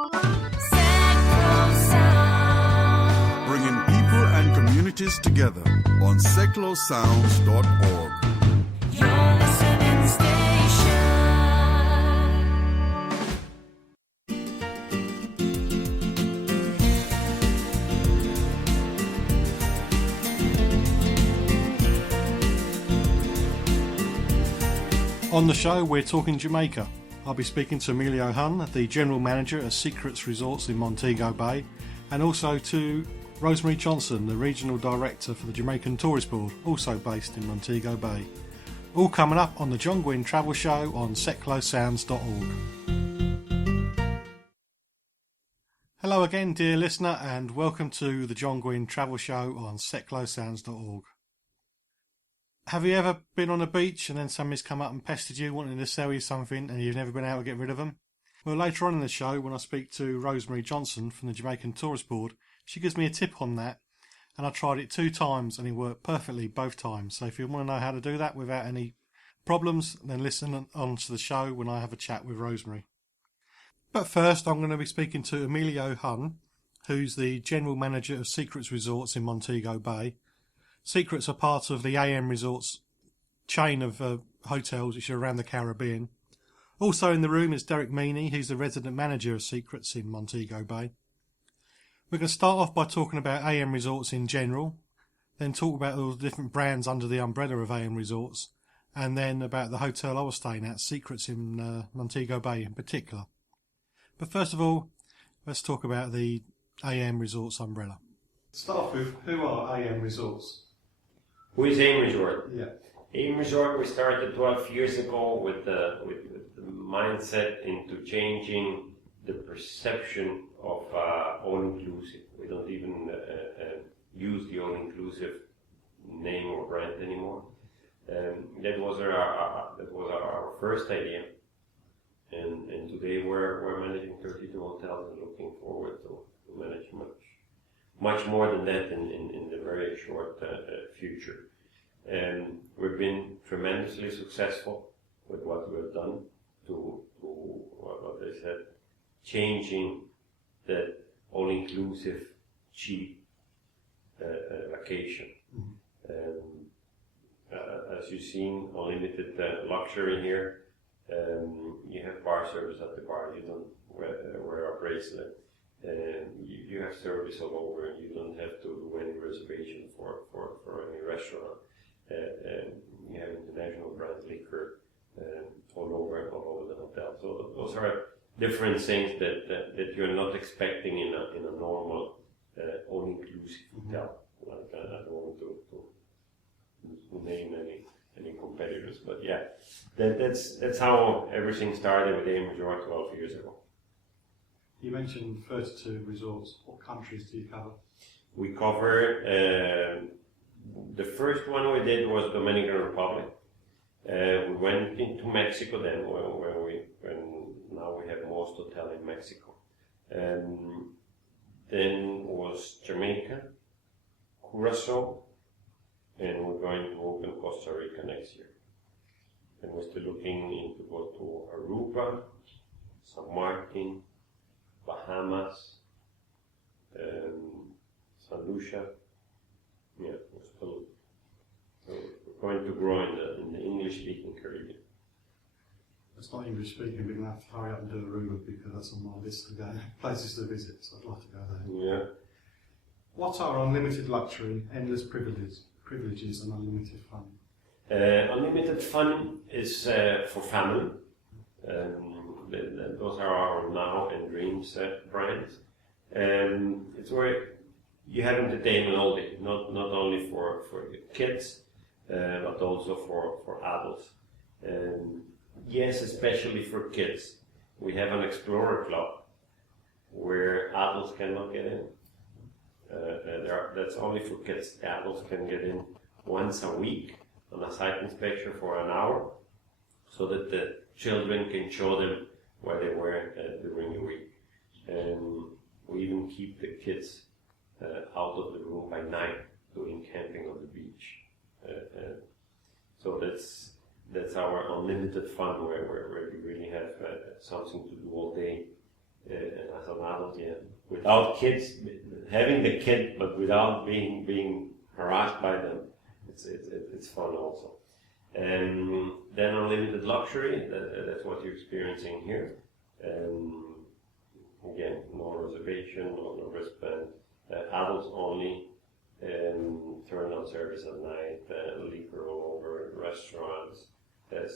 Bringing people and communities together on seclosounds.org. Your listening station. On the show, we're talking Jamaica. I'll be speaking to Emilio Huhn, the General Manager of Secrets Resorts in Montego Bay, and also to Rosemarie Johnson, the Regional Director for the Jamaican Tourist Board, also based in Montego Bay. All coming up on the Guinn Travel Show on seclosounds.org. Hello again, dear listener, and welcome to the Guinn Travel Show on seclosounds.org. Have you ever been on a beach and then somebody's come up and pestered you wanting to sell you something and you've never been able to get rid of them? Well, later on in the show, when I speak to Rosemarie Johnson from the Jamaican Tourist Board, she gives me a tip on that, and I tried it 2 times and it worked perfectly both times. So if you want to know how to do that without any problems, then listen on to the show when I have a chat with Rosemarie. But first, I'm going to be speaking to Emilio Huhn, who's the General Manager of Secrets Resorts in Montego Bay. Secrets are part of the AM Resorts chain of hotels which are around the Caribbean. Also in the room is Derek Meany, who's the Resident Manager of Secrets in Montego Bay. We're going to start off by talking about AM Resorts in general, then talk about all the different brands under the umbrella of AM Resorts, and then about the hotel I was staying at, Secrets in Montego Bay in particular. But first of all, let's talk about the AM Resorts umbrella. Start with, who are AM Resorts? Who is AM Resort? Yeah. AM Resort, we started 12 years ago with the mindset into changing the perception of all-inclusive. We don't even use the all-inclusive name or brand anymore. That was our first idea, and today we're managing 32 hotels and looking forward to manage much more than that in the very short future. We've been tremendously successful with what we've done to what I said, changing that all-inclusive cheap vacation. As you've seen, unlimited luxury here. You have bar service at the bar. You don't wear a bracelet. You have service all over, and you don't have to do any reservation for any restaurant. You have international brand liquor all over the hotel. So those are different things that you're not expecting in a normal all-inclusive hotel. Like, I don't want to name any competitors, but yeah, that's how everything started with AM Resort 12 years ago. You mentioned 32 resorts. What countries do you cover? We cover, the first one we did was Dominican Republic. We went into Mexico then, when now we have most hotel in Mexico. Then was Jamaica, Curacao, and we're going to open Costa Rica next year. And we're still looking into go to Aruba, San Martin, Bahamas, St. Lucia. Yeah, we're going to grow in the English-speaking Caribbean. It's not English-speaking, we're going to have to hurry up and do Aruba because that's on my list to go, places to visit, so I'd like to go there. Yeah. What are unlimited luxury, endless privileges and unlimited fun? Unlimited fun is for family. Those are our now and dreams brands. It's where you have entertainment all day, not only for kids, but also for adults. Yes, especially for kids. We have an Explorer Club where adults cannot get in. That's only for kids. Adults can get in once a week on a site inspection for an hour, so that the children can show them where they were during the week. And we even keep the kids out of the room by night doing camping on the beach. So that's our unlimited fun, where we really have something to do all day. And as a adult, yeah. Without kids, having the kid, but without being harassed by them, it's fun also. And then unlimited luxury, that's what you're experiencing here. Again, no reservation, no wristband, adults only, turn-on service at night, liquor all over, restaurants,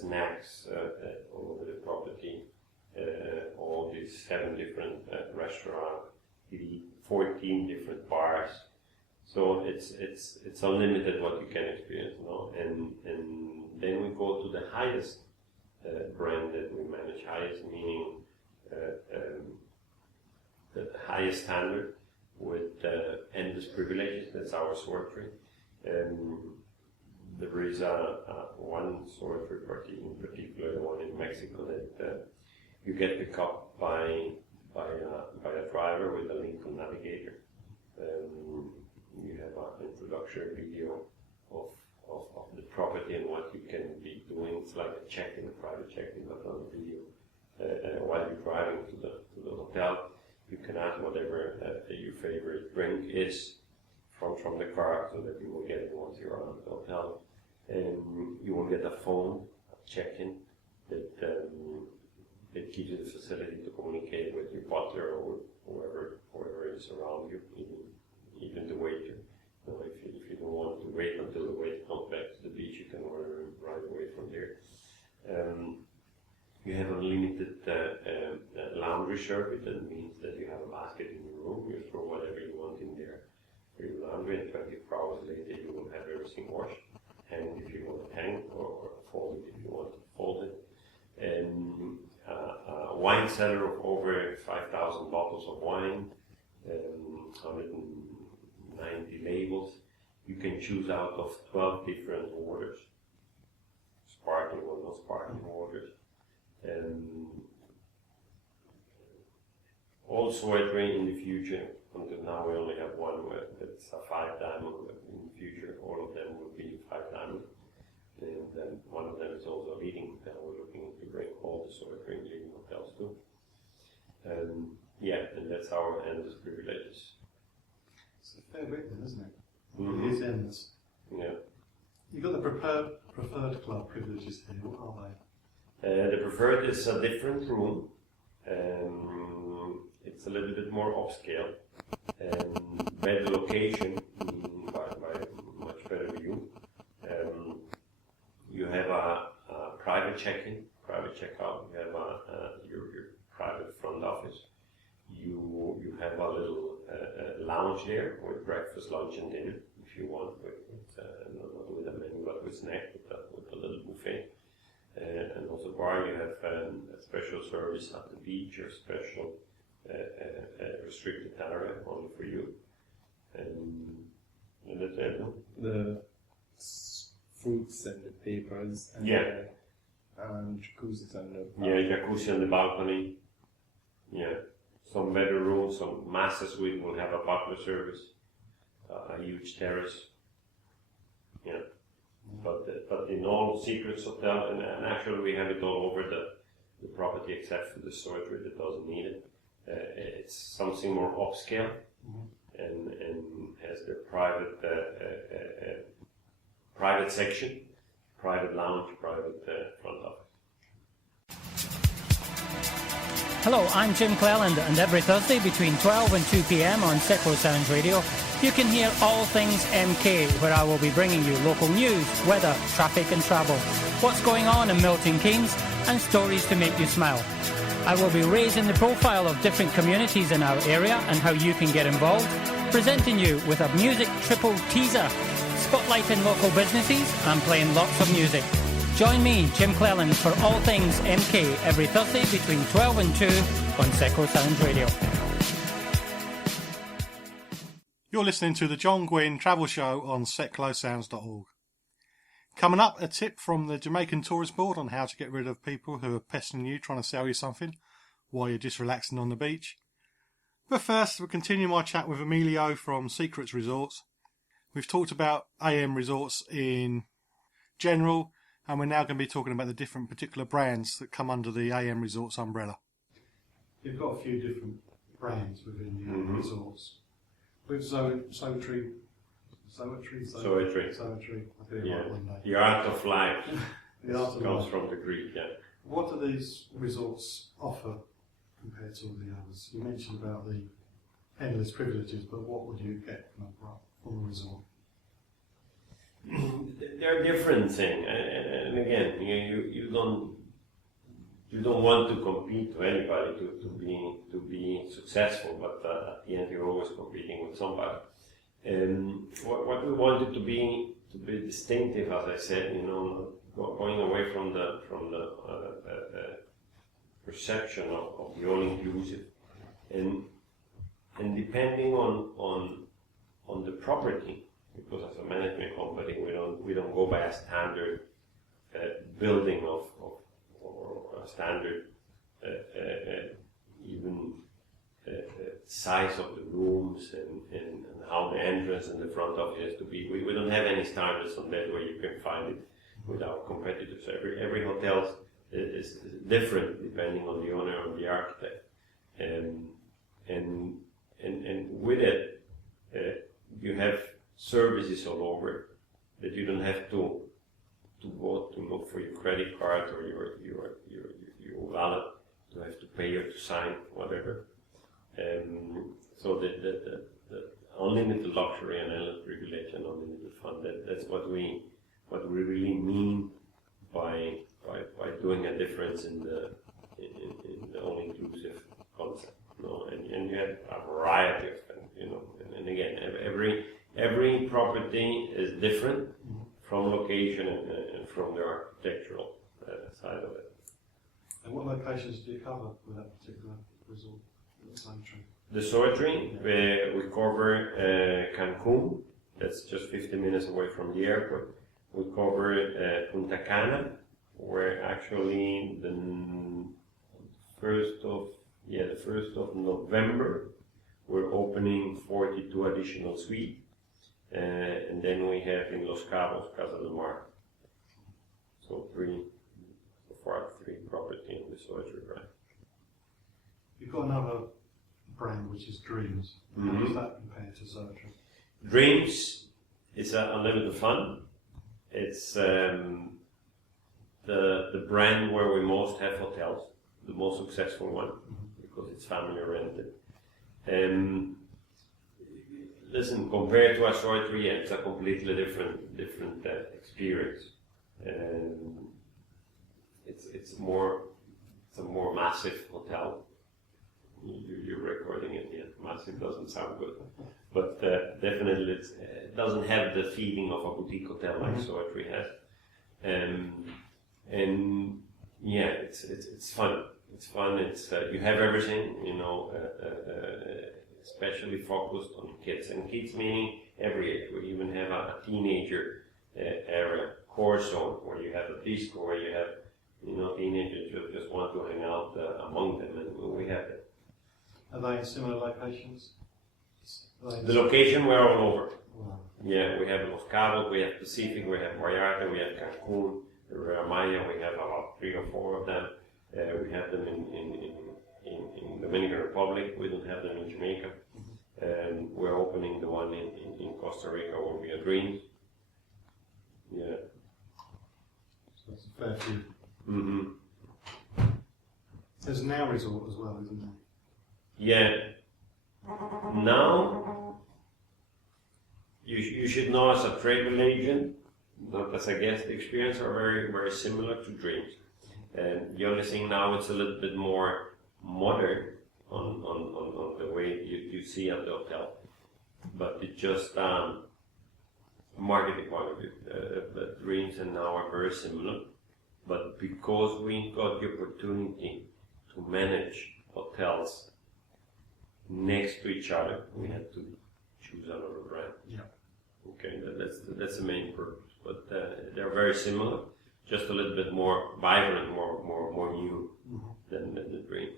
snacks all over the property, all these 7 different restaurants, 14 different bars. So it's unlimited what you can experience, no? And then we go to the highest brand that we manage, highest meaning the highest standard with endless privileges. That's our sorcery. There is one sorcery party in particular, one in Mexico, that you get picked up by a driver with a Lincoln Navigator. You have an introductory video of the property and what you can be doing. It's like a check-in, a private check-in, but on video. While you're driving to the hotel, you can ask whatever your favorite drink is from the car, so that you will get it once you're on the hotel. And you will get a phone, a check-in, that gives you the facility to communicate with your butler or whoever is around you, even the waiter. You know, if you don't want to wait until the waiter comes back to the beach, you can order right away from there. You have unlimited laundry service. That means that you have a basket in your room. You throw whatever you want in there for your laundry, and 24 hours later you will have everything washed. Hang if you want to hang, or fold it if you want to fold it. And a wine cellar of over 5,000 bottles of wine, 190 labels. You can choose out of 12 different orders, sparkling or non sparkling orders. Also, a drink in the future. Until now, we only have one that's a 5 diamond. But in the future, all of them will be 5 diamond. And then one of them is also a leading hotel. We're looking to bring all the sort of drink leading hotels too. And that's our endless privileges. It's a fair bit then, isn't it? Mm-hmm. It is endless. Yeah. You've got the preferred club privileges here. What are The preferred is a different room. It's a little bit more upscale. Better location, by much better view. You have a private check-in, private check-out. You have your private front office. You have a little lounge there with breakfast, lunch, and dinner, if you want, not with a menu, but with snack, with a little buffet. And also bar. You have a special service at the beach, or special restricted area only for you. And that's it. The fruits and the papers and and jacuzzis on the balcony. Jacuzzi on the balcony. Yeah, some better rooms, some master suite will have a butler service, a huge terrace. Yeah. But in all Secrets Hotel, and actually we have it all over the property except for the surgery that doesn't need it. It's something more upscale, and has the private section, private lounge, private front office. Hello, I'm Jim Cleland, and every Thursday between 12 and 2 p.m. on Seclo Sounds Radio, you can hear all things MK, where I will be bringing you local news, weather, traffic and travel, what's going on in Milton Keynes, and stories to make you smile. I will be raising the profile of different communities in our area and how you can get involved, presenting you with a music triple teaser, spotlighting local businesses and playing lots of music. Join me, Jim Cleland, for all things MK every Thursday between 12 and 2 on Seclo Sounds Radio. You're listening to the John Guinn Travel Show on seclosounds.org. Coming up, a tip from the Jamaican Tourist Board on how to get rid of people who are pestering you, trying to sell you something while you're just relaxing on the beach. But first, we'll continue my chat with Emilio from Secrets Resorts. We've talked about AM resorts in general, and we're now going to be talking about the different particular brands that come under the AM Resorts umbrella. You've got a few different brands. within the Mhm. resorts. With Zoetry, I get it Yeah. right one day. The art of life The art of comes life. from the Greek, yeah. What do these resorts offer compared to all the others? You mentioned about the endless privileges, but what would you get from a resort? They're different things, and again, you don't want to compete to anybody to be successful, but at the end you're always competing with somebody. And what we wanted to be distinctive, as I said, going away from the perception of the all-inclusive, and depending on the property, because as a management company we don't go by a standard building or a standard even size of the rooms and how the entrance and the front office has to be. We don't have any standards on that where you can find it with our competitors. Every hotel is different depending on the owner or the architect, and with it you have services all over that you don't have to go to look for your credit card or your wallet to have to pay or to sign whatever. So the unlimited luxury and unlimited privilege and unlimited fun, that's what we really mean by doing a difference in the all-inclusive concept. And you have a variety of things, and again, every property is different from location and from the architectural side of it. And what locations do you cover with that particular resort? The Zoetry, we cover Cancun, that's just 50 minutes away from the airport. We cover Punta Cana, where actually the 1st of November we're opening 42 additional suites, and then we have in Los Cabos, Casa del Mar. So three property in the Zoetry brand. You've got another brand which is Dreams. How does that compare to Zoetry? Dreams is unlimited fun. It's the brand where we most have hotels, the most successful one, because it's family rented. Listen, compared to a Zoetry, it's a completely different experience. It's a more massive hotel. You're recording it yet. Massive doesn't sound good, but definitely it doesn't have the feeling of a boutique hotel like Zoetry has. And yeah, it's fun. It's fun. It's you have everything, especially focused on kids, and kids meaning every age. We even have a teenager area, core zone, where you have a disco, where you have teenagers who just want to hang out among them, and we have that. Are they in similar locations? The location we're all over. Wow. Yeah, we have Los Cabos, we have Pacific, we have Vallarta, we have Cancun, Rosemarie, we have about 3 or 4 of them. We have them in Dominican Republic. We don't have them in Jamaica. And we're opening the one in Costa Rica where we are Dreams. Yeah. So that's a fair few. Mm-hmm. There's an Now Resort as well, isn't there? Yeah. Now, you should know as a travel agent, not as a guest, the experience are very, very similar to Dreams. And the only thing now, it's a little bit more modern on the way you see at the hotel. But it's just marketing point of view. The Dreams and Now are very similar. But because we got the opportunity to manage hotels next to each other, we had to choose another brand. Yeah. Okay, that's the main purpose. But they're very similar, just a little bit more vibrant, more new than the Dream.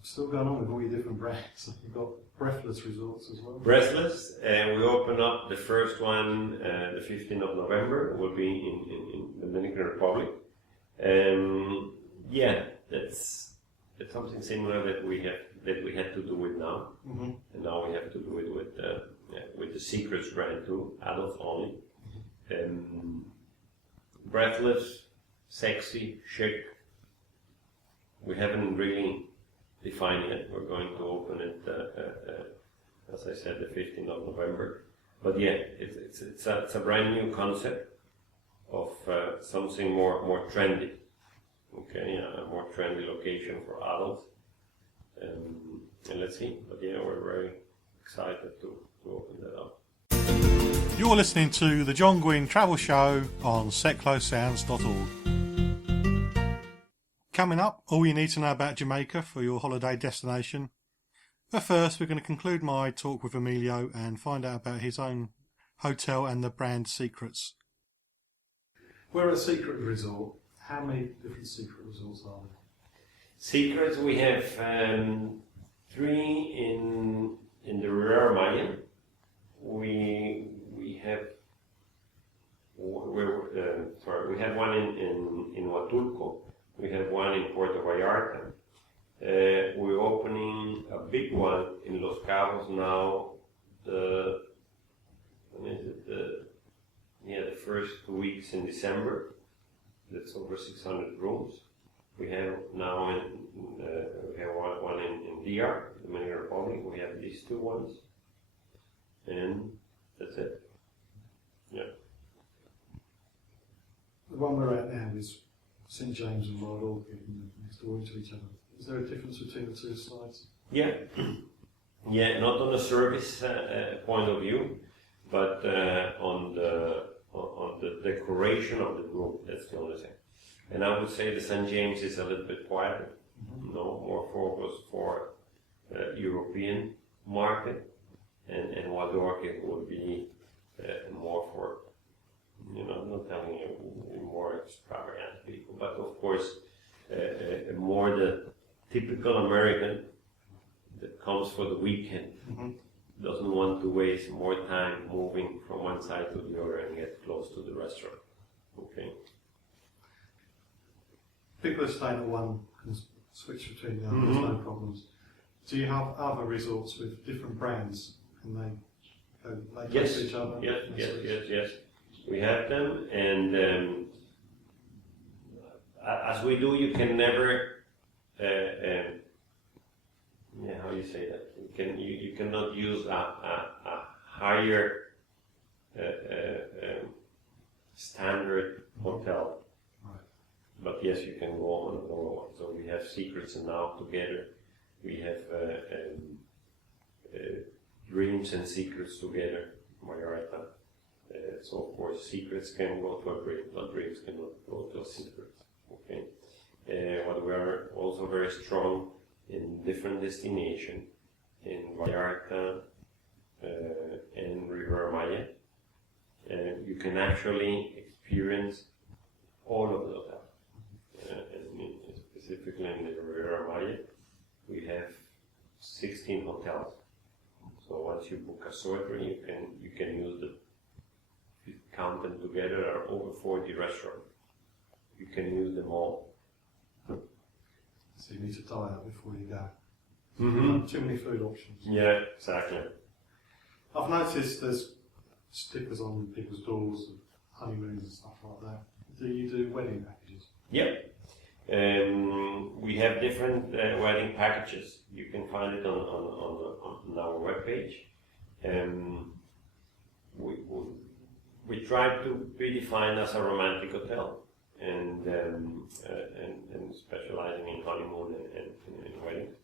Still going on with all your different brands. You've got Breathless Resorts as well. Breathless, we open up the first one the 15th of November. Will be in the Dominican Republic. Yeah, that's something similar that we have that we had to do it now, and now we have to do it with the Secrets brand too, adults only. Breathless, sexy, chic. We haven't really defined it. We're going to open it, as I said, the 15th of November. But yeah, it's a brand new concept of something more trendy. Okay, a more trendy location for adults. And let's see. But yeah, we're very excited to open that up. You're listening to the John Guinn Travel Show on seclosounds.org. Coming up, all you need to know about Jamaica for your holiday destination. But first, we're going to conclude my talk with Emilio and find out about his own hotel and the brand Secrets. We're at Secret Resort. How many different Secret Resorts are there? Secrets, we have 3 in the Riviera Maya. We have we have one in Huatulco. We have one in Puerto Vallarta. We're opening a big one in Los Cabos now. The first 2 weeks in December. That's over 600 rooms. We have now we have one in DR, the Dominican Republic. We have these 2 ones, and that's it. Yeah. The one we're at now is St James and Royal Orchid next door to each other. Is there a difference between the 2 sites? Yeah, yeah. Not on a service point of view, but on the decoration of the room. That's the only thing. And I would say the St. James is a little bit quieter, more focused for European market, and Wild Orchid would be more for, I'm not telling you more extravagant people, but of course more the typical American that comes for the weekend, doesn't want to waste more time moving from one side to the other and get close to the restaurant. Okay. People are staying at one can switch between the others, no problems. Do you have other resorts with different brands? Can they go Yes. to each other? Yes. We have them, and as we do, you can never. How you say that? You cannot use a higher standard hotel. But yes, you can go on a lower one. So we have Secrets and now together. We have Dreams and Secrets together, Vallarta. So of course Secrets can go to a Dream, but Dreams cannot go to a Secrets. Okay. But we are also very strong in different destinations in Vallarta and Riviera Maya. You can actually experience all of the hotels. Specifically in the Riviera Maya, we have 16 hotels. So once you book a sorting, you can use the, if you count them together, there are over 40 restaurants. You can use them all. So you need to tie up before you go. Mm-hmm. Too many food options. Yeah, exactly. I've noticed there's stickers on people's doors of honeymoons and stuff like that. Do you do wedding packages? Yep. We have different wedding packages. You can find it on our webpage. We try to be defined as a romantic hotel, and specializing in honeymoon and weddings.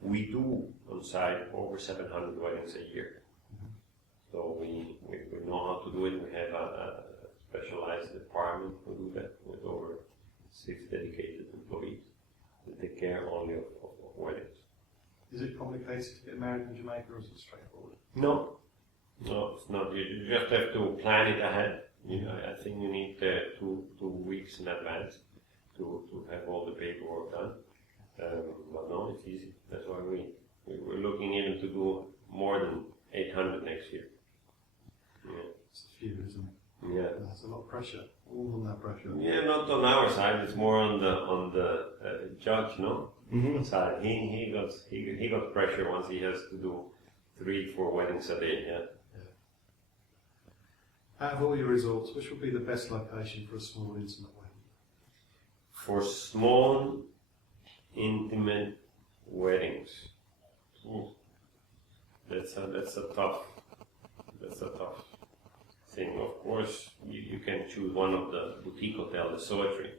We do on site over 700 weddings a year. So we know how to do it. We have a specialized department who do that with over 6 dedicated employees that take care only of weddings. Is it complicated to get married in Jamaica, or is it straightforward? No, it's not. You just have to plan it ahead. I think you need 2 weeks in advance to have all the paperwork done. But no, it's easy. That's why we're looking even to do more than 800 next year. Yeah. It's a few, isn't it? Yeah. That's a lot of pressure. All on that pressure. Yeah, not on our side. It's more on the judge, no. So he got pressure once he has to do 3-4 weddings a day. Yeah. Out of all your resorts, which would be the best location for a small intimate wedding? For small, intimate weddings, that's a tough thing. Of course, you can choose one of the boutique hotels, the Soetri.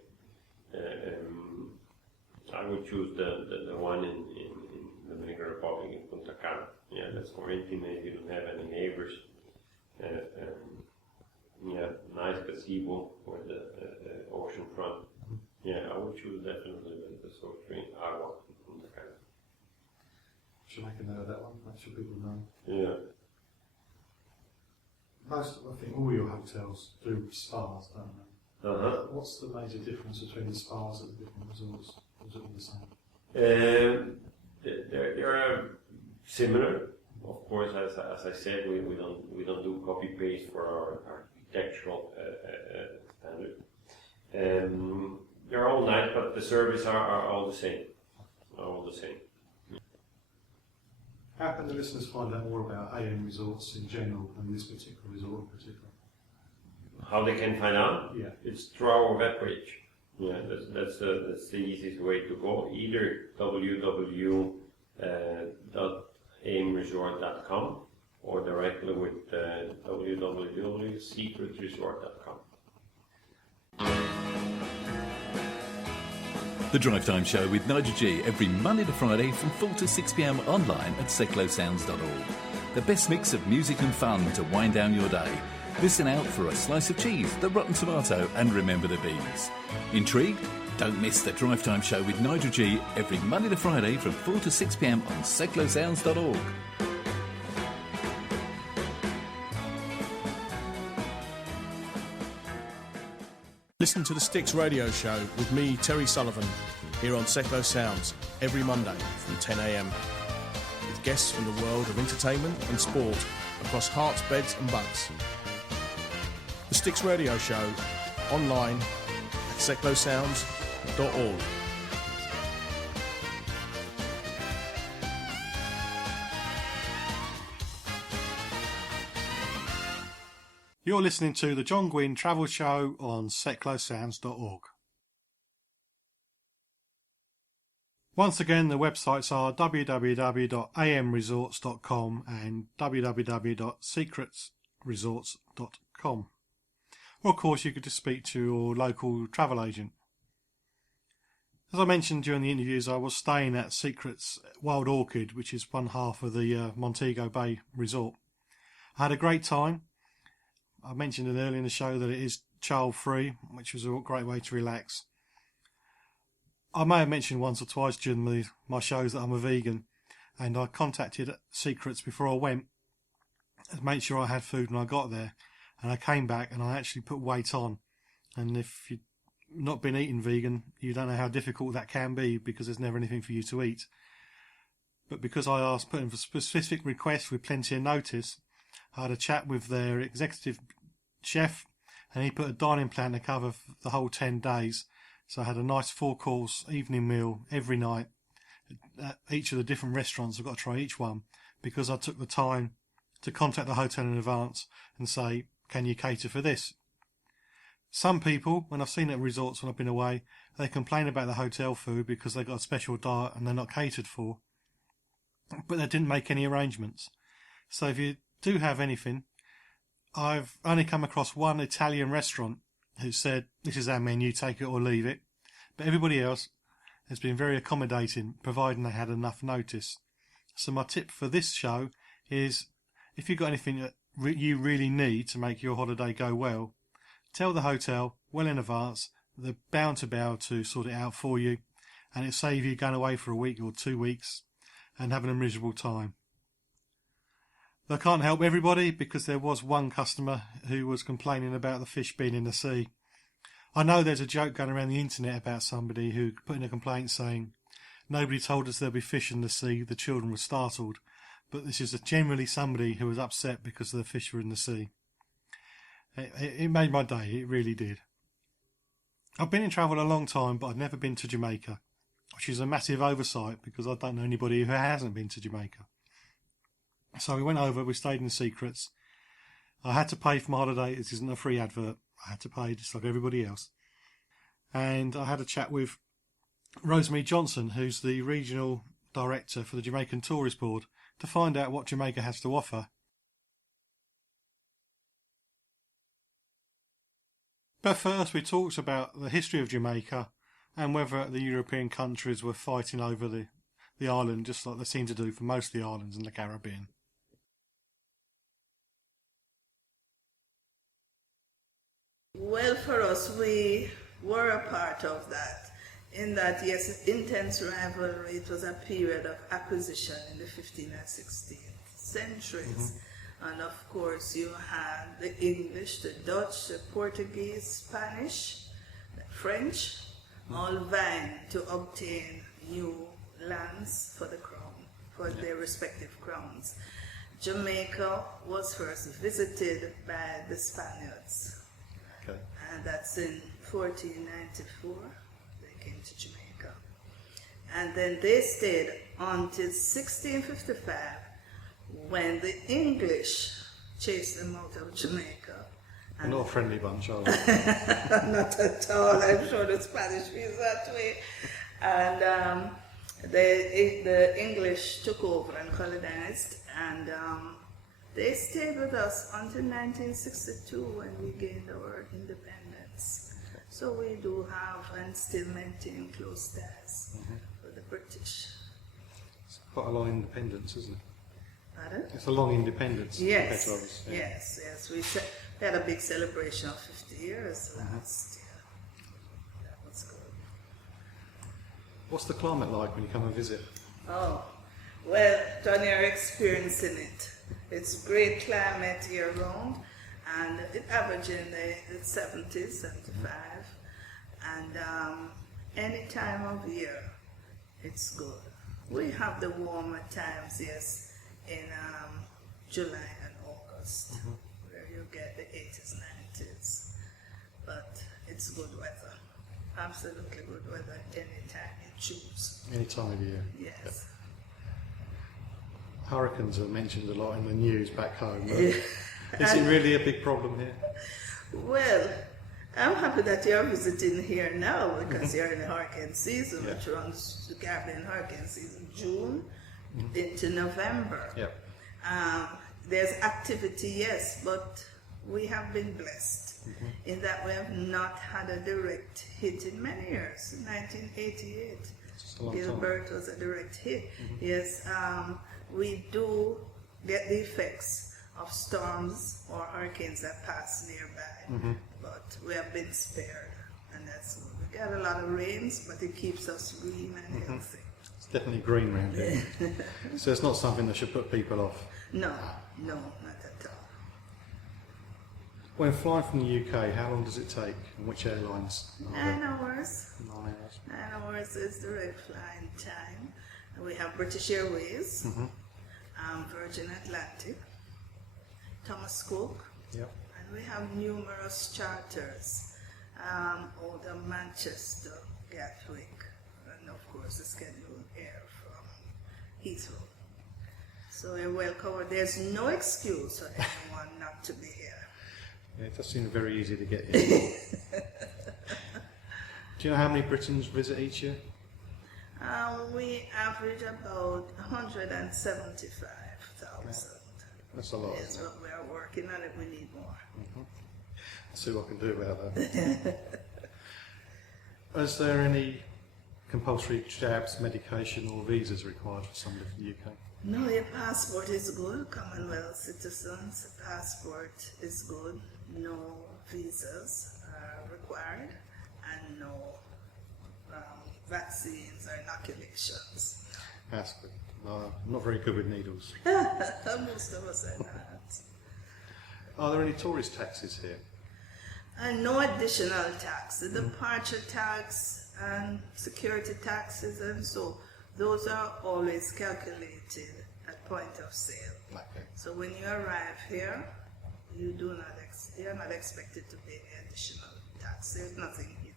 I would choose the one in the Dominican Republic in Punta Cana. Yeah, that's more intimate. You don't have any neighbors. Nice gazebo for the ocean front. Yeah, I would choose definitely the Soetri Agua in Punta Cana. Should make a note of that one. Make sure people know. Yeah. I think all your hotels do spas, don't they? What's the major difference between the spas at the different resorts? Or is it all the same? They are similar, of course. As I said, we don't do copy paste for our architectural standard. They're all nice, but the service are all the same. How can the listeners find out more about AM resorts in general and this particular resort in particular? How they can find out? Yeah. It's through our webpage. Yeah, that's the easiest way to go. Either www.amresort.com or directly with www.secretsresort.com. The Drive Time Show with Nigel G every Monday to Friday from 4 to 6 p.m. online at seclosounds.org. The best mix of music and fun to wind down your day. Listen out for a slice of cheese, the rotten tomato, and remember the bees. Intrigued? Don't miss the Drive Time Show with Nigel G every Monday to Friday from 4 to 6 p.m. on seclosounds.org. Listen to the Sticks Radio Show with me, Terry Sullivan, here on Seclo Sounds every Monday from 10 a.m. with guests from the world of entertainment and sport across hearts, beds and bugs. The Sticks Radio Show online at seclosounds.org. You're listening to the John Guinn Travel Show on seclosounds.org. Once again, the websites are www.amresorts.com and www.secretsresorts.com. Or, of course, you could just speak to your local travel agent. As I mentioned during the interviews, I was staying at Secrets Wild Orchid, which is one half of the Montego Bay resort. I had a great time. I mentioned it earlier in the show that it is child-free, which was a great way to relax. I may have mentioned once or twice during my shows that I'm a vegan, and I contacted Secrets before I went to make sure I had food when I got there, and I came back and I actually put weight on. And if you've not been eating vegan, you don't know how difficult that can be because there's never anything for you to eat. But because I put in for specific requests with plenty of notice, I had a chat with their executive chef, and he put a dining plan to cover the whole 10 days. So I had a nice 4-course evening meal every night at each of the different restaurants. I've got to try each one because I took the time to contact the hotel in advance and say, can you cater for this? Some people, when I've seen it at resorts when I've been away, they complain about the hotel food because they got a special diet and they're not catered for. But they didn't make any arrangements. So if you do have anything, I've only come across one Italian restaurant who said, this is our menu, take it or leave it. But everybody else has been very accommodating, providing they had enough notice. So my tip for this show is, if you've got anything that you really need to make your holiday go well, tell the hotel well in advance. They're bound to be able to sort it out for you, and it'll save you going away for a week or 2 weeks and having a miserable time. I can't help everybody because there was one customer who was complaining about the fish being in the sea. I know there's a joke going around the internet about somebody who put in a complaint saying, nobody told us there'd be fish in the sea, the children were startled. But this is generally somebody who was upset because the fish were in the sea. It made my day, it really did. I've been in travel a long time, but I've never been to Jamaica. which is a massive oversight because I don't know anybody who hasn't been to Jamaica. So we went over, we stayed in the Secrets. I had to pay for my holiday. This isn't a free advert. I had to pay just like everybody else. And I had a chat with Rosemarie Johnson, who's the regional director for the Jamaican Tourist Board, to find out what Jamaica has to offer. But first we talked about the history of Jamaica and whether the European countries were fighting over the island, just like they seem to do for most of the islands in the Caribbean. Well, for us, we were a part of that. In that, yes, intense rivalry. It was a period of acquisition in the 15th and 16th centuries. And of course, you had the English, the Dutch, the Portuguese, Spanish, the French, all vying to obtain new lands for the crown, for their respective crowns. Jamaica was first visited by the Spaniards. Okay. And that's in 1494. They came to Jamaica. And then they stayed until 1655, when the English chased them out of Jamaica. They're not a friendly bunch, are they? Not at all. I'm sure the Spanish feels that way. And the English took over and colonized, and they stayed with us until 1962, when we gained our independence. So we do have and still maintain close ties with the British. It's quite a long independence, isn't it? Pardon? It's a long independence. Yes, compared to others, yeah. yes. We had a big celebration of 50 years last year. That was good. What's the climate like when you come and visit? Oh, well, Tony, you're experiencing it. It's great climate year round, and it averages in the 70s, 75, and any time of year, it's good. We have the warmer times, yes, in July and August, where you get the 80s, 90s, but it's good weather, absolutely good weather anytime you choose. Any time of year? Yes. Hurricanes are mentioned a lot in the news back home. Is it really a big problem here? Well, I'm happy that you're visiting here now, because you're in the hurricane season, which runs the Caribbean hurricane season, June into November. Yep. There's activity, yes, but we have been blessed in that we have not had a direct hit in many years. 1988, Gilbert was a direct hit. Yes, we do get the effects of storms or hurricanes that pass nearby, but we have been spared, and that's good. We got a lot of rains, but it keeps us green and healthy. It's definitely green around here. So it's not something that should put people off. No, not at all. When flying from the UK, how long does it take, and which airlines? 9 hours. 9 hours. 9 hours is the right flying time. We have British Airways, Virgin Atlantic, Thomas Cook, Yep. and we have numerous charters out of Manchester, Gatwick, and of course the scheduled air from Heathrow. So we're well covered. There's no excuse for anyone not to be here. Yeah, it does seem very easy to get here. Do you know how many Britons visit each year? We average about 175,000. That's a lot. Is what we are working on it. We need more. Let's see what I can do about that. Is there any compulsory jabs, medication or visas required for somebody from the UK? No, your passport is good. Commonwealth citizens, passport is good. No visas are required, and no vaccines or inoculations. That's good. I'm not very good with needles. Most of us are not. Are there any tourist taxes here? And no additional tax. The departure tax and security taxes and so, those are always calculated at point of sale. Okay. So when you arrive here, you do not you're not expected to pay any additional tax. There's nothing hidden.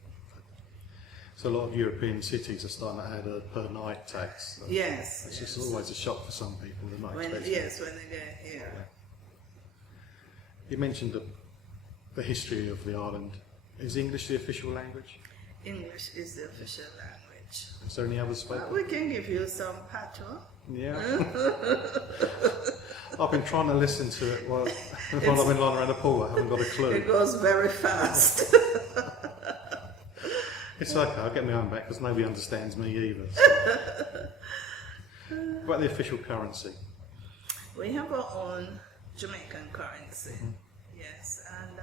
So a lot of European cities are starting to add a per night tax. So Yes. It's yes. just always a shock for some people. They're not expecting it. Yes, when they get here. You mentioned the history of the island. Is English the official language? English is the official language. Is there any others spoken? We can give you some patois. Yeah. I've been trying to listen to it while I've been lying around the pool. I haven't got a clue. It goes very fast. It's okay, I'll get my own back because nobody understands me either. So. What about the official currency? We have our own Jamaican currency. Yes, and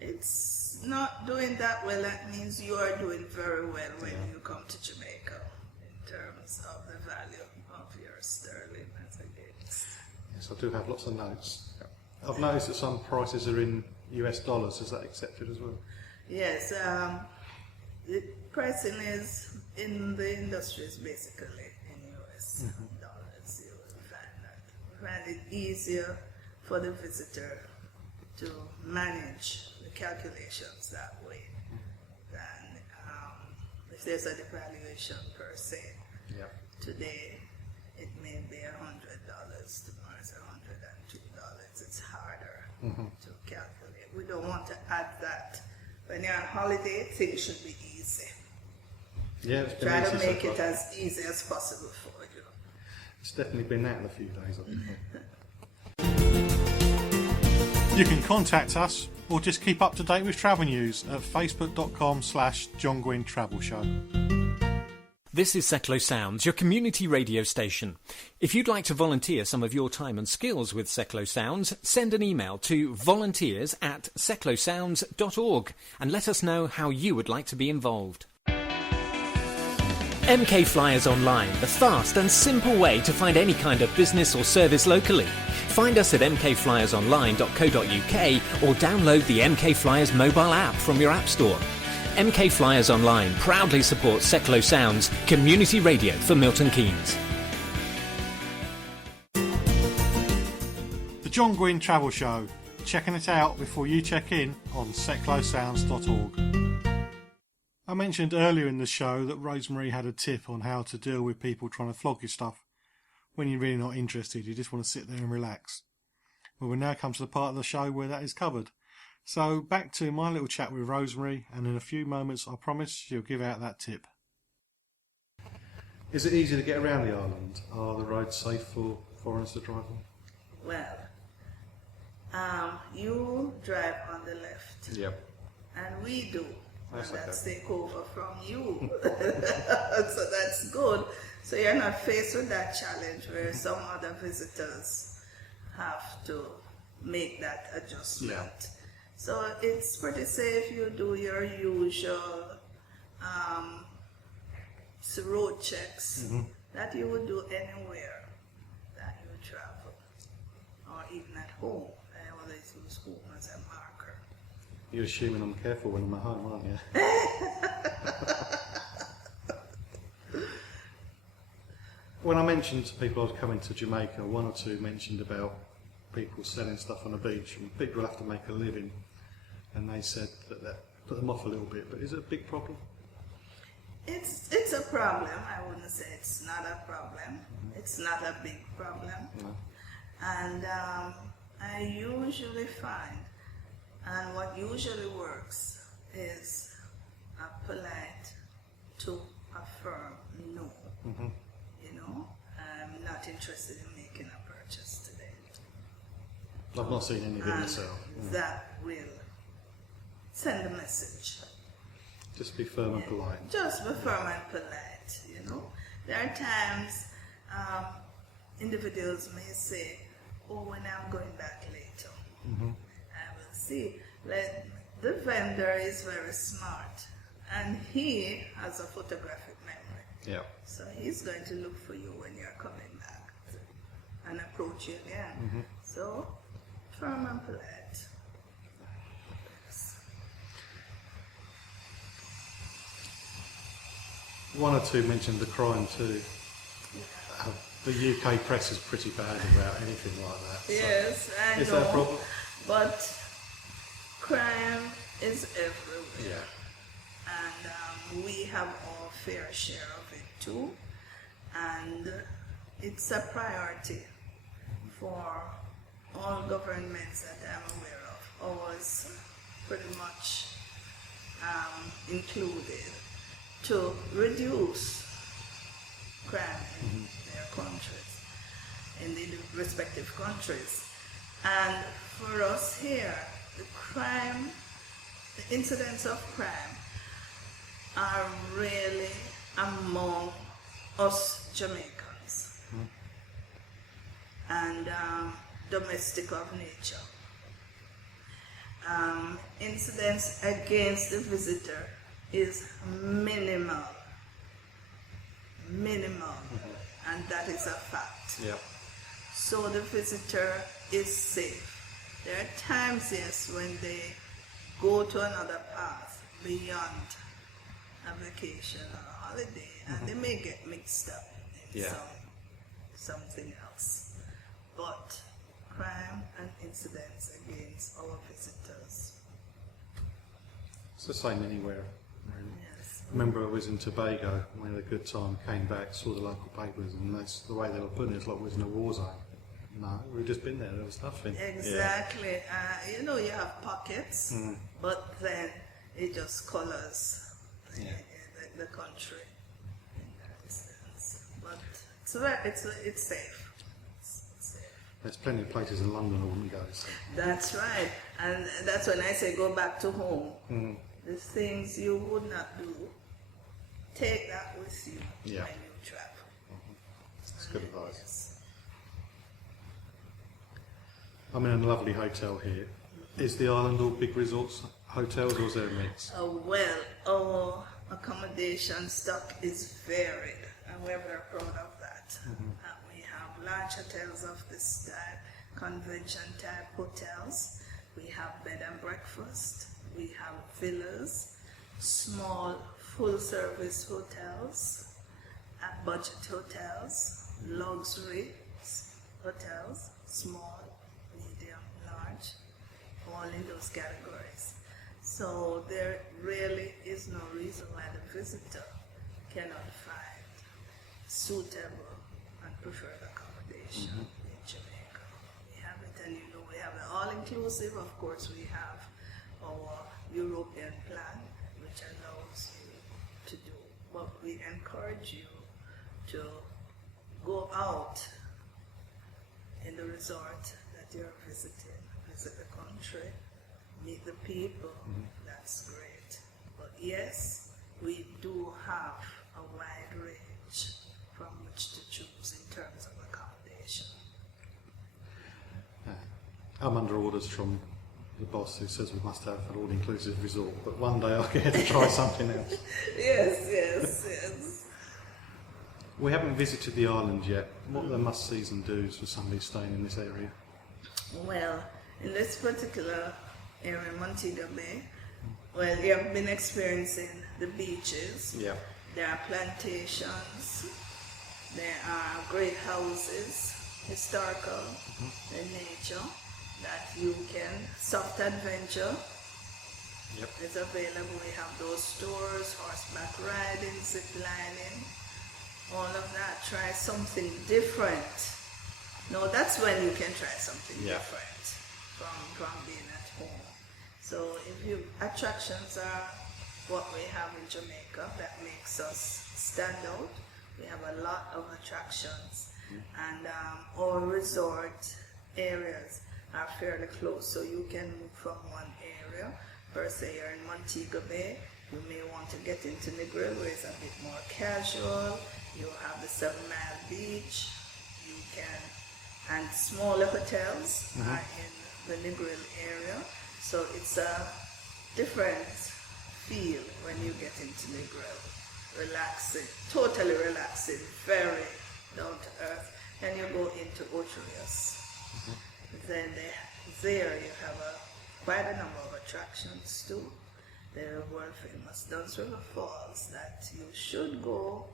it's not doing that well. That means you are doing very well when you come to Jamaica in terms of the value of your sterling as against. Yes, I do have lots of notes. I've noticed that some prices are in US dollars. Is that accepted as well? Yes, the pricing is in the industry is basically in US dollars. You will find that. We find it easier for the visitor to manage the calculations that way than if there's a devaluation per se. Yeah. Today it may be $100, tomorrow it's $102. It's harder to calculate. We don't want to add that. When you're on holiday, things should be easy. Yeah, it's been Try easy to so make far. it as easy as possible for you. It's definitely been that in a few days, I think. You can contact us or just keep up to date with travel news at facebook.com/John Guinn Travel Show. This is Seclo Sounds, your community radio station. If you'd like to volunteer some of your time and skills with Seclo Sounds, send an email to volunteers@seclosounds.org and let us know how you would like to be involved. MK Flyers Online, the fast and simple way to find any kind of business or service locally. Find us at mkflyersonline.co.uk or download the MK Flyers mobile app from your app store. MK Flyers Online proudly supports Seclo Sounds, community radio for Milton Keynes. The John Guinn Travel Show. Checking it out before you check in on seclosounds.org. I mentioned earlier in the show that Rosemarie had a tip on how to deal with people trying to flog your stuff when you're really not interested. You just want to sit there and relax. Well, we now come to the part of the show where that is covered. So back to my little chat with Rosemarie, and in a few moments I promise she'll give out that tip. Is it easy to get around the island? Are the roads safe for foreigners to drive on? Well, you drive on the left. Yep. And we do. That's and that's okay. take over from you. So that's good. So you're not faced with that challenge where some other visitors have to make that adjustment. Yeah. So it's pretty safe. You do your usual road checks that you would do anywhere that you travel, or even at home. I always use home as a marker. You're assuming I'm careful when I'm at home, aren't you? When I mentioned to people I was coming to Jamaica, one or two mentioned about people selling stuff on the beach, and people have to make a living, and they said that put them off a little bit. But is it a big problem? It's a problem. I wouldn't say it's not a problem. It's not a big problem. No. And I usually find, and what usually works is a polite to a firm no. You know, I'm not interested in making a purchase today. I've not seen any of it And myself. that will send a message. Just be firm and polite. Just be firm and polite, you know. There are times individuals may say, oh, when I'm going back later, I will see. Like, the vendor is very smart, and he has a photographic memory. Yeah. So he's going to look for you when you're coming back and approach you again. So, firm and polite. One or two mentioned the crime too. The UK press is pretty bad about anything like that. So Yes, I know. is that a problem? But crime is everywhere. Yeah. And we have our fair share of it too, and it's a priority for all governments that I'm aware of. Ours pretty much included, to reduce crime in their countries, in the respective countries. And for us here, the incidents of crime are really among us Jamaicans and domestic of nature. Incidents against the visitor is minimal, and that is a fact. Yeah. So the visitor is safe. There are times, yes, when they go to another path beyond a vacation or a holiday, and they may get mixed up in something else. But crime and incidents against our visitors. It's the same anywhere, really. Yes. I remember I was in Tobago, we had a good time, came back, saw the local papers, and that's the way they were putting it, it's like we was in a war zone. No, we've just been there was nothing. Exactly. You know, you have pockets, but then it just colors the country in that sense. But it's safe. It's safe. There's plenty of places in London I wouldn't go. So. That's right. And that's when I say go back to home. The things you would not do, take that with you when you travel. That's good advice. Yes. I'm in a lovely hotel here. Is the island all big resorts hotels, or is there a mix? Well, our accommodation stock is varied, and we're very proud of that. We have large hotels of this type, convention type hotels. We have bed and breakfast. We have villas, small full service hotels, budget hotels, luxury hotels, small, medium, large, all in those categories. So there really is no reason why the visitor cannot find suitable and preferred accommodation in Jamaica. We have it, and you know, we have the all-inclusive. Of course, we have our European plan, which allows you to do. But we encourage you to go out in the resort that you're visiting, visit the country, meet the people. That's great. But yes, we do have a wide range from which to choose in terms of accommodation. I'm under orders from the boss who says we must have an all-inclusive resort, but one day I'll get to try something else. Yes. We haven't visited the island yet. What are the must-sees and do's for somebody staying in this area? Well, in this particular area, Montego Bay, well, you have been experiencing the beaches. Yeah. There are plantations. There are great houses, historical in nature, that you can, soft adventure is available. We have those stores, horseback riding, zip lining, all of that. Try something different. No, that's when you can try something different from being at home. So attractions are what we have in Jamaica that makes us stand out. We have a lot of attractions, and our resort areas are fairly close, so you can move from one area. Per se, you're in Montego Bay, you may want to get into Negril, where it's a bit more casual. You have the 7 Mile Beach, you can, and smaller hotels are in the Negril area, so it's a different feel when you get into Negril. Relaxing, totally relaxing, very down to earth. Then you go into Otrius. Then there you have quite a number of attractions too. There are world famous Duns River Falls that you should go,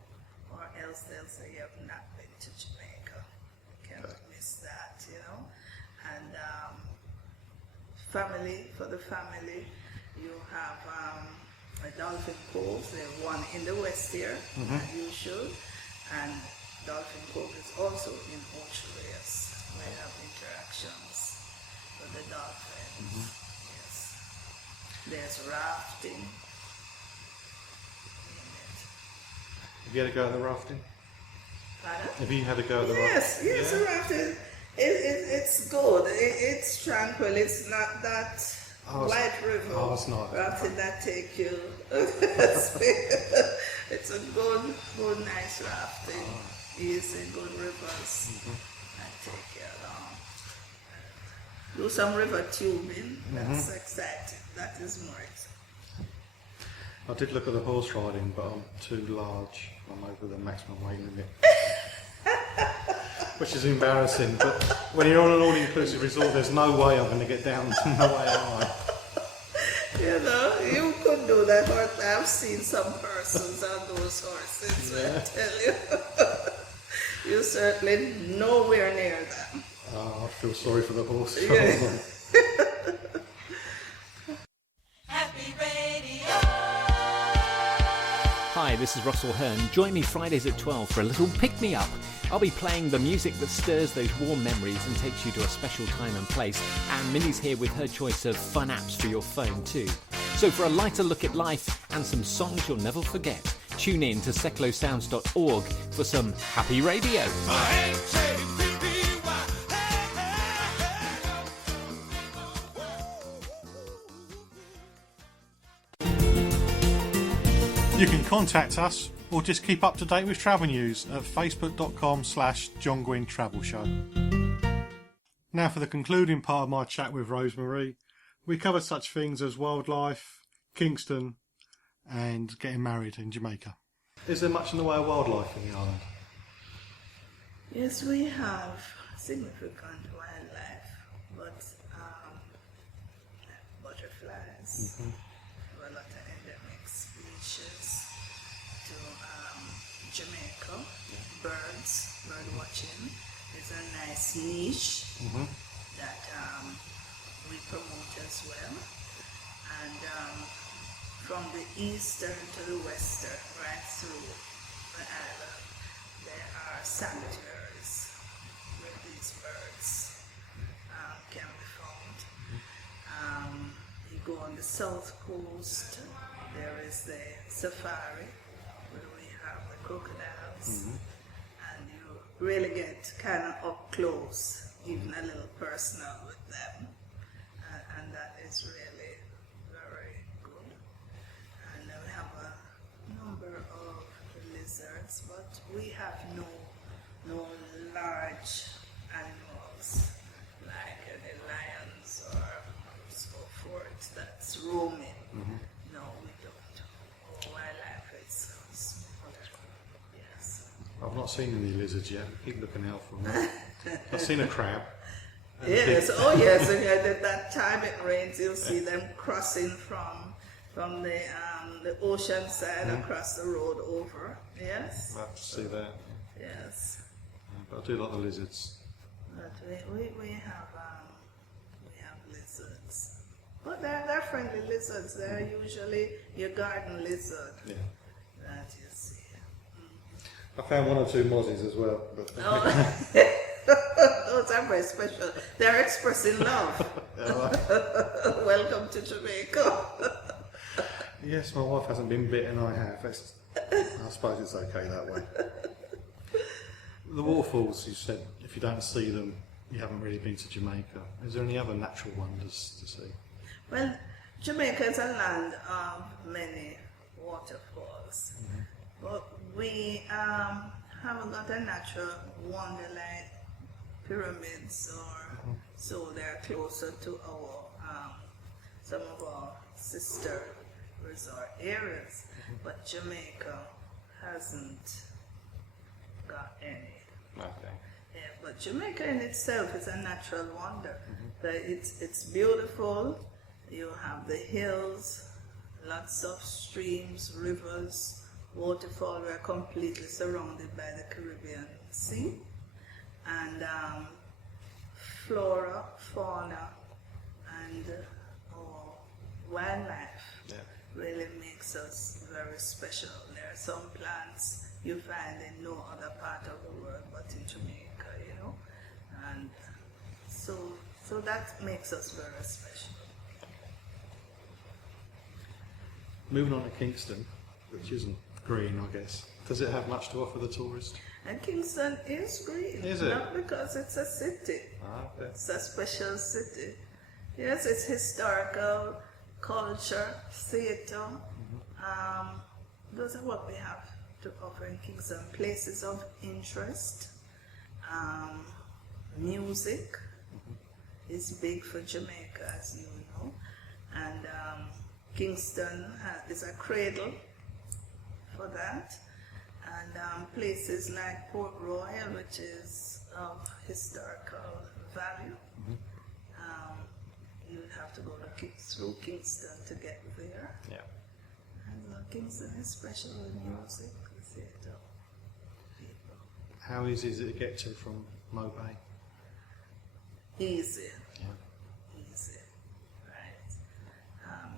or else they'll say you have not been to Jamaica. You cannot miss that, you know. And family, for the family, you have Dolphin Cove. There's one in the west here, as usual, and Dolphin Cove is also in Ocho-Rios. We have interactions with the dolphins. Yes. There's rafting. Have you had a go at the rafting? Pardon? Have you had a go at the rafting? Yes, the rafting. It's good. It's tranquil. It's not that white river. Oh, it's not. Rafting that take you. It's a good, nice rafting. Easy, good rivers that take you along. Do some river tubing. That's exciting. That is more exciting. I did look at the horse riding, but I'm too large. I'm over the maximum weight limit. Which is embarrassing, but when you're on an all-inclusive resort, there's no way I'm going to get down. No way am I. You know, you could do that. I've seen some persons on those horses, I tell you. You're certainly nowhere near them. I feel sorry for the horse. Yeah. Happy Radio. Hi, this is Russell Hearn. Join me Fridays at 12 for a little pick-me-up. I'll be playing the music that stirs those warm memories and takes you to a special time and place. And Minnie's here with her choice of fun apps for your phone too. So for a lighter look at life and some songs you'll never forget, tune in to seclosounds.org for some happy radio. You can contact us or just keep up to date with travel news at facebook.com/John Guinn Travel Show. Now for the concluding part of my chat with Rosemarie, we covered such things as wildlife, Kingston and getting married in Jamaica. Is there much in the way of wildlife in the island? Yes, we have significant wildlife, but butterflies, a lot of endemic species to Jamaica. Bird watching is a nice niche that we promote as well. And from the eastern to the western, right through the island, there are sanctuaries where these birds can be found. You go on the south coast, there is the safari, where we have the crocodiles, and you really get kind of up close, even a little personal with them, and that is really very good. And we have a number of lizards, but we have no large animals like any lions or so forth that's roaming. No, we don't. Wildlife is smaller. Yes. I've not seen any lizards yet. Keep looking out for them. I've seen a crab. Yes, oh yes, and at that time it rains, you'll see them crossing from the ocean side across the road over. Yes. I'll have to see that. Yes. But I do like the lizards. But we have lizards. But they're friendly lizards. They're usually your garden lizard that you see. I found one or two mozzies as well. But those are very special. They're expressing love. Welcome to Jamaica. Yes, my wife hasn't been bit and I have. I suppose it's okay that way. The waterfalls, you said, if you don't see them, you haven't really been to Jamaica. Is there any other natural wonders to see? Well, Jamaica is a land of many waterfalls. But we haven't got a natural wonder like pyramids or so. They're closer to our some of our sister resort areas, but Jamaica hasn't got any. Okay. Yeah, but Jamaica in itself is a natural wonder. It's beautiful. You have the hills, lots of streams, rivers, waterfall. We're completely surrounded by the Caribbean Sea, and flora, fauna, and wildlife. Yeah. really makes us very special. There are some plants you find in no other part of the world but in Jamaica, you know, and so that makes us very special. Moving on to Kingston, which isn't green, I guess. Does it have much to offer the tourist? And Kingston is green. Is it? Not because it's a city. Okay. It's a special city. Yes, it's historical, culture, theatre. Those are what we have to offer in Kingston. Places of interest. Music is big for Jamaica, as you know. And Kingston is a cradle for that. And places like Port Royal, which is of historical value. You'd have to go through Kingston to get there. Yeah. And Kingston is special with music, theatre, people. How easy is it to get to from Mo Bay? Easy. Yeah. Easy. Right.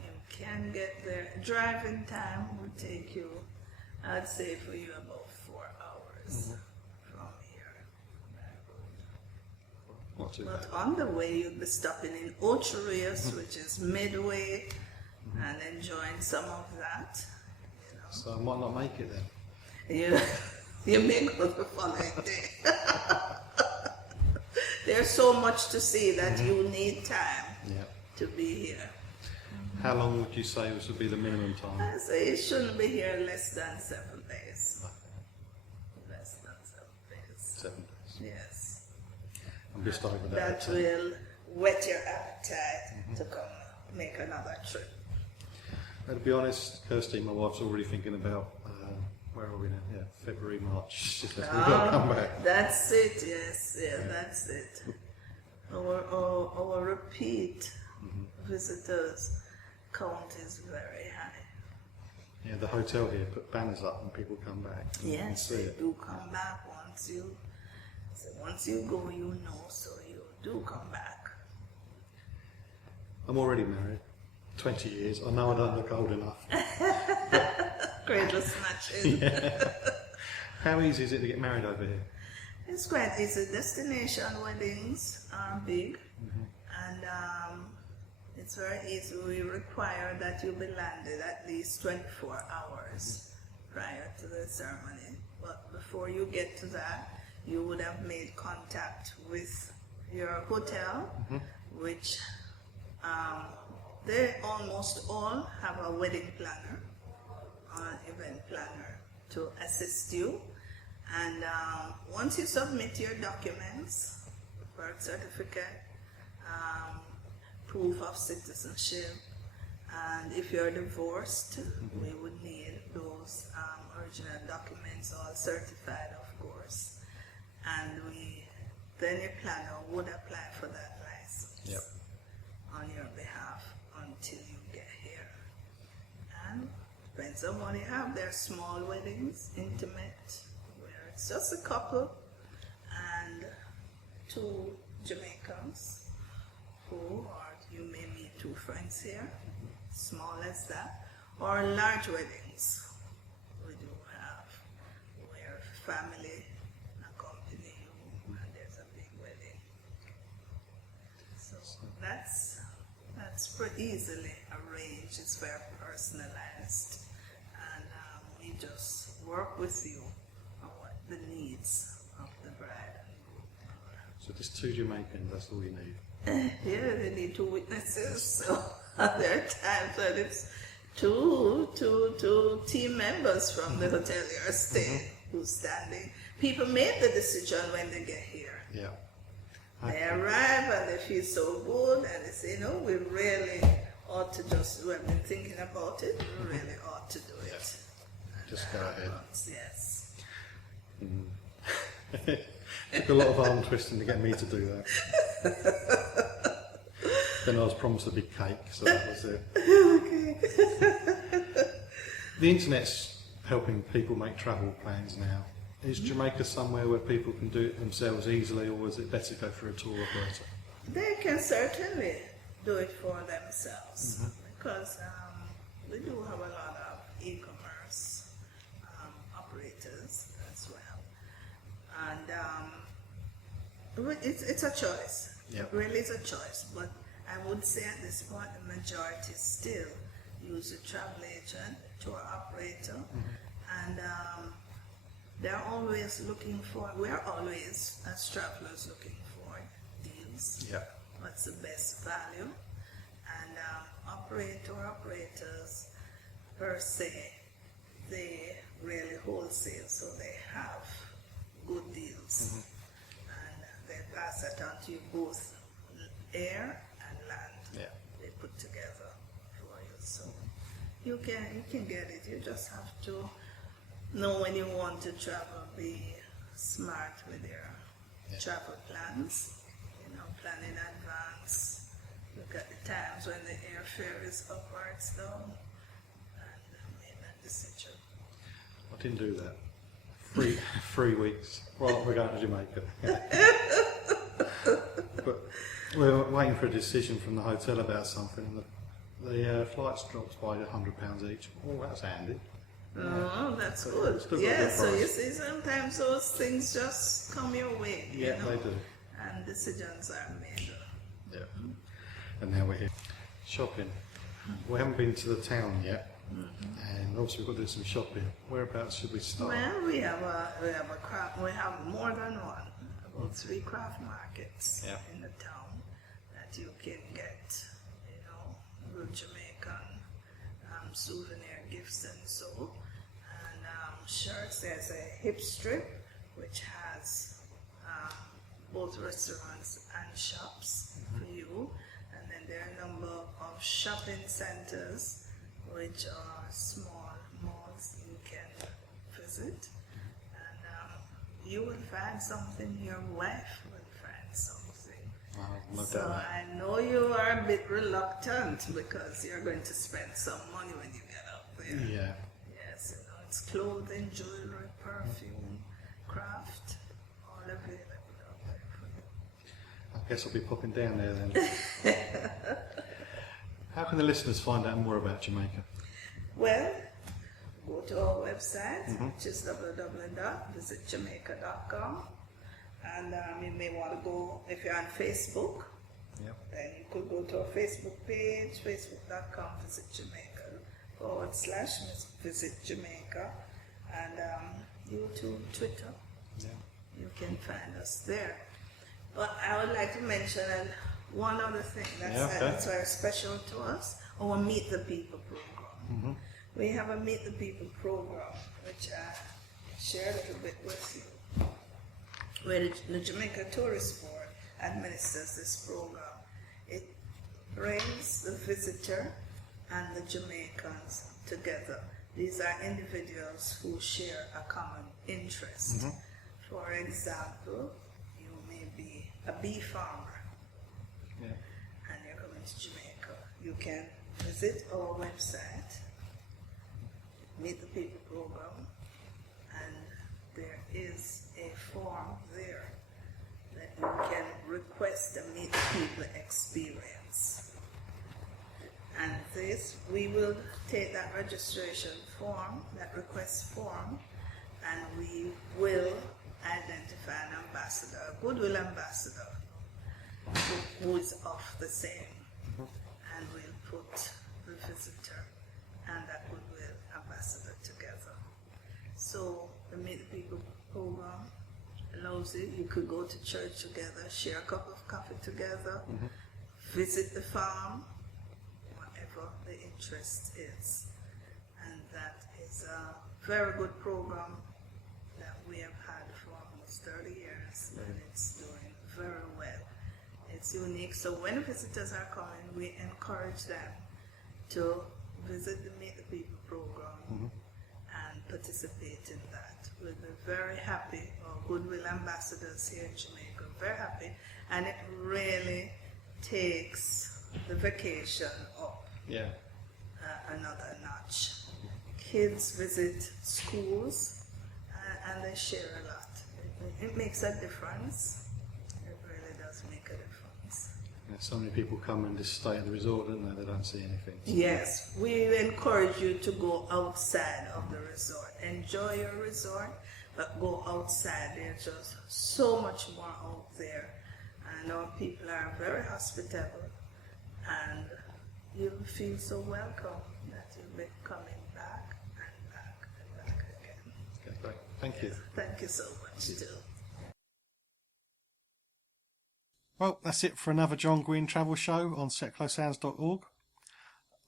You can get there. Driving time will take you, I'd say for you, about 4 hours from here. Not too But bad. on the way, you'll be stopping in Ocho Rios, which is midway, and enjoying some of that. You know. So I might not make it then. You may go the following day. There's so much to see that you need time to be here. How long would you say would be the minimum time? I say you shouldn't be here less than 7 days. Less than 7 days. 7 days. Yes. I'm just over that. That will whet your appetite to come make another trip. To be honest, Kirsty, my wife's already thinking about where are we now? Yeah, February, March. She says we've got to come back. That's it, yes, that's it. Our repeat visitors count is very high. Yeah, the hotel here put banners up and people come back. Yes, they do come back once you go, you know, so you do come back. I'm already married, 20 years. I know I don't look old enough. Cradle snatching. Yeah. How easy is it to get married over here? It's quite easy. Destination weddings are big, and it's very easy. We require that you be landed at least 24 hours prior to the ceremony. But before you get to that, you would have made contact with your hotel, which they almost all have a wedding planner, an event planner to assist you. And once you submit your documents, birth certificate, proof of citizenship, and if you're divorced, we would need those original documents, all certified, of course. And then your planner would apply for that license on your behalf until you get here. And depends on what you have. There are small weddings, intimate, where it's just a couple and 2 Jamaicans or you may meet 2 friends here, small as that, or large weddings. We do have where family accompany you and there's a big wedding. So that's pretty easily arranged. It's very personalized, and we just work with you on what the needs of the bride. So just 2 Jamaicans, that's all you need. Yeah, they need 2 witnesses. So there are times when it's two team members from the hotelier staying who's standing. People make the decision when they get here. Yeah. They arrive and they feel so good and they say, no, we really ought to we have been thinking about it, we really ought to do it. Just go ahead. Yes. Took a lot of arm twisting to get me to do that. Then I was promised a big cake, so that was it. The internet's helping people make travel plans now. Is Jamaica somewhere where people can do it themselves easily, or is it better to go through a tour operator? They can certainly do it for themselves because we do have a lot of e-commerce operators as well. And it's a choice. Yep. It really is a choice. But I would say at this point the majority still use a travel agent, tour operator, and they're always looking for, we're always as travelers looking for deals. Yeah. What's the best value? And operators per se, they really wholesale, so they have good deals. And they pass that on to you both air and land. Yeah. They put together for you. So you can get it. You just have to know when you want to travel, be smart with your travel plans. Plan in advance. Look at the times when the airfare is up or it's down, and make that decision. I didn't do that. 3 weeks. Well, we're going to Jamaica. But we're waiting for a decision from the hotel about something, and the flights dropped by £100 each. Oh, that's handy. Oh, that's good. Yeah, so you see, sometimes those things just come your way. Yeah, they do. And decisions are made. Yeah. And now we're here. Shopping. We haven't been to the town yet. And obviously we've got to do some shopping. Whereabouts should we start? Well, we have more than one. About 3 craft markets in the town that you can get, good Jamaican souvenir gifts and so. And shirts, there's a hip strip which has both restaurants and shops for you, and then there are a number of shopping centers which are small malls you can visit, and you will find something, your wife will find something. So I know you are a bit reluctant because you're going to spend some money when you get up there. Yeah. Yes, it's clothing, jewelry, perfume, craft, all available. I guess I'll be popping down there then. How can the listeners find out more about Jamaica? Well, go to our website, which is www.visitjamaica.com. And you may want to go, if you're on Facebook, then you could go to our Facebook page, facebook.com/Visit Jamaica, and YouTube, Twitter. Yeah. You can find us there. But I would like to mention one other thing that's very special to us, our Meet the People program. We have a Meet the People program, which I share a little bit with you, where the Jamaican Tourist Board administers this program. It brings the visitor and the Jamaicans together. These are individuals who share a common interest. For example, be a bee farmer and you're coming to Jamaica. You can visit our website, Meet the People program, and there is a form there that you can request a Meet the People experience. And this, we will take that registration form, that request form, and we will identify an ambassador, a goodwill ambassador, who is of the same, and we'll put the visitor and that goodwill ambassador together. So the Meet the People program allows you could go to church together, share a cup of coffee together, visit the farm, whatever the interest is. And that is a very good program that we have had for almost 30 years, and it's doing very well. It's unique. So when visitors are coming, we encourage them to visit the Meet the People program and participate in that. We'll be very happy. Our goodwill ambassadors here in Jamaica are very happy, and it really takes the vacation up another notch. Kids visit schools and they share a lot. It makes a difference. It really does make a difference. Yes, So many people come and just stay at the resort, don't they? They don't see anything. Yes, we encourage you to go outside of the resort. Enjoy your resort, but go outside. There's just so much more out there. And our people are very hospitable, and you'll feel so welcome that you'll be coming back and back and back again. Okay, great. Thank you. Thank you so much, too. Well, that's it for another John Guinn Travel Show on setclosesounds.org.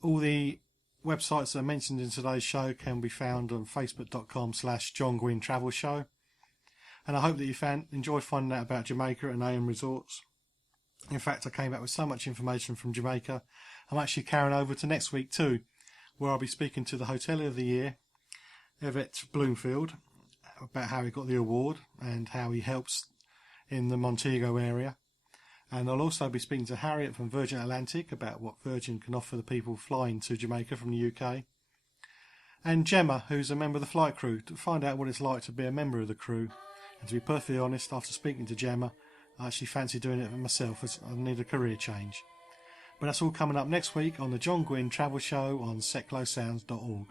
All the websites that are mentioned in today's show can be found on facebook.com/John Guinn Travel Show. And I hope that you enjoyed finding out about Jamaica and AM Resorts. In fact, I came back with so much information from Jamaica, I'm actually carrying over to next week too, where I'll be speaking to the Hotelier of the Year, Yvette Bloomfield, about how he got the award and how he helps in the Montego area. And I'll also be speaking to Harriet from Virgin Atlantic about what Virgin can offer the people flying to Jamaica from the UK. And Gemma, who's a member of the flight crew, to find out what it's like to be a member of the crew. And to be perfectly honest, after speaking to Gemma, I actually fancy doing it for myself as I need a career change. But that's all coming up next week on the John Guinn Travel Show on setclosesounds.org.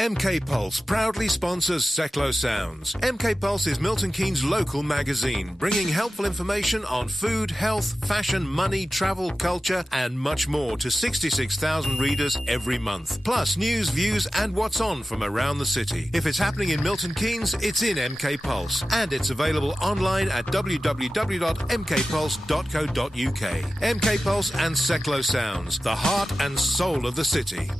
MK Pulse proudly sponsors Seclo Sounds. MK Pulse is Milton Keynes' local magazine, bringing helpful information on food, health, fashion, money, travel, culture, and much more to 66,000 readers every month. Plus news, views, and what's on from around the city. If it's happening in Milton Keynes, it's in MK Pulse, and it's available online at www.mkpulse.co.uk. MK Pulse and Seclo Sounds, the heart and soul of the city.